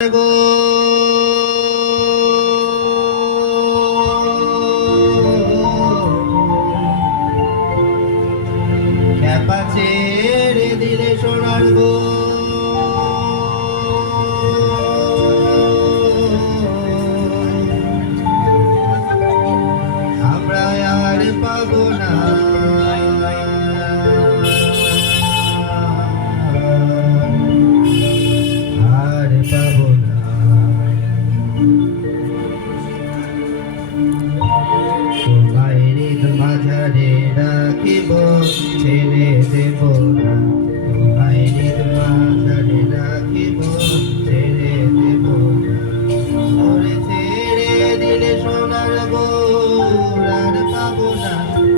গো খ্যাপা ছেড়ে দিলে সোনার গো আমরা আর পাবো না আর পাবো না তোমায় হৃদ মাঝারে রাখিব ছেড়ে দেব না তোমায় হৃদ মাঝারে রাখিব ছেড়ে দেব না ওরে ছেড়ে দিলে সোনার গোর আর পাবো না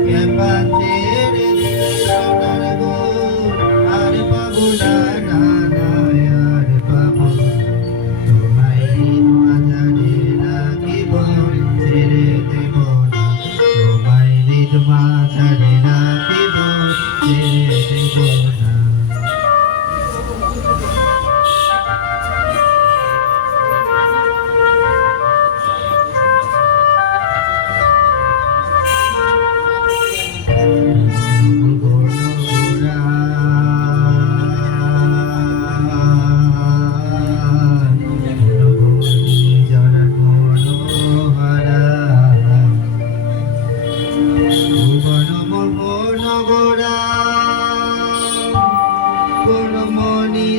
ক্যাপা ছেড়ে দিলে সোনার গোর আর পাবো না না না আর পাবো না তোমায় হৃদ মাঝারে রাখিব ছেড়ে দেব না তোমায় হৃদ মাঝারে রাখিব ছেড়ে দেব না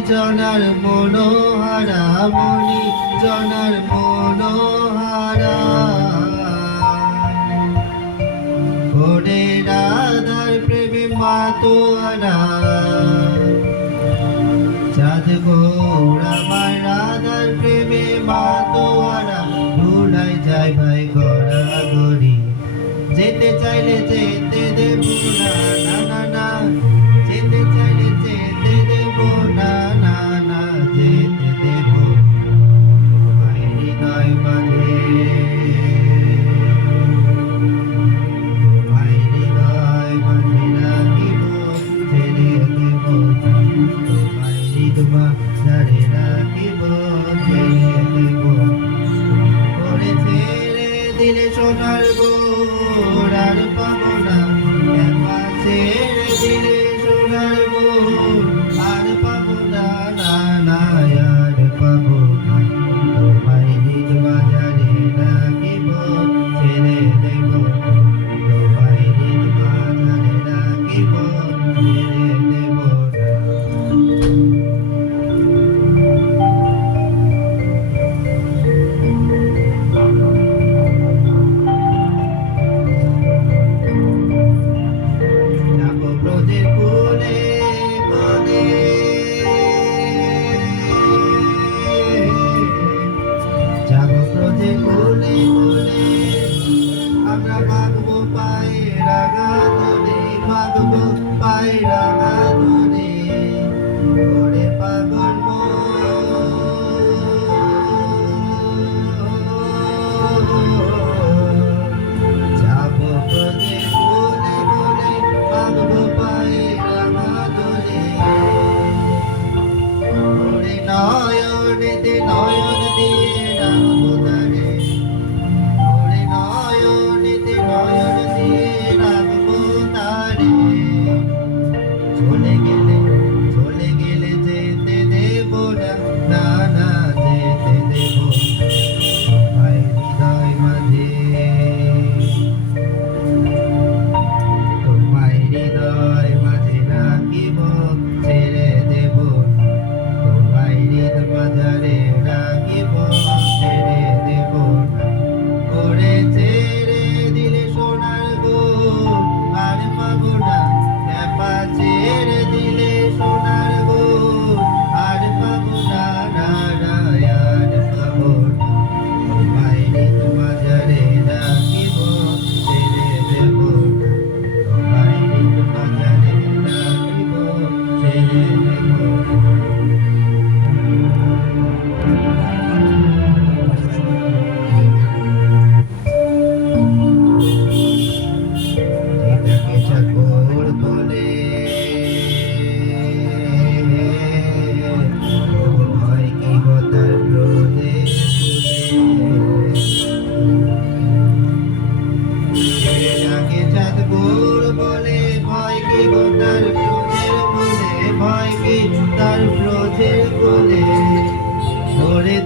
জনার মনোহারা মনি জনার মনোহারা ওরে রাধার প্রেমে মাতোয়ারা চাঁদ গৌড়া আমার রাধার প্রেমে মাতোয়ারা ভুলাই যায় ভাই গড়া গড়ি যেতে চাইলে যেতে দেব না না না না যেতে চাইলে যেতে দেব না না না যেতে দেব তোমায় হৃদয় মাঝে তোমায় হৃদয় মাঝে রাখিব ছেড়ে দেব না তোমায় হৃদ মাঝে রাখিব ছেড়ে দেব ওরে ছেড়ে দিলে সোনার গোর আর পাবো না একা ছেড়ে দিলে সোনার গোর আর পাবো না না না আর পাবো না তোমায় হৃদ মাঝারে রাখিব ছেড়ে দেব তোমায় হৃদ মাঝারে রাখিব ছেড়ে দেব আমরা মাগবো পায়রা গানে মাগবো পায়রা গানে ওরে পাগল যাবো তোদের বলে বলে মাগবো পায়রা গানে ওরে নয়নেতে নয়ন দিয়ে রাখবো তারে ওরে নয়নেতে নয়ন দিয়ে রাখবো তারে চলে গেলে যেতে দেব না না না যেতে দেব তোমায় হৃদয় মাঝে তোমায় হৃদয় মাঝে রাখিব ছেড়ে দেব তোমায় হৃদ মাঝারে রাখিব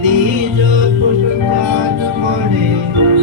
দ্বিজ কুসুম চাঁদ মরে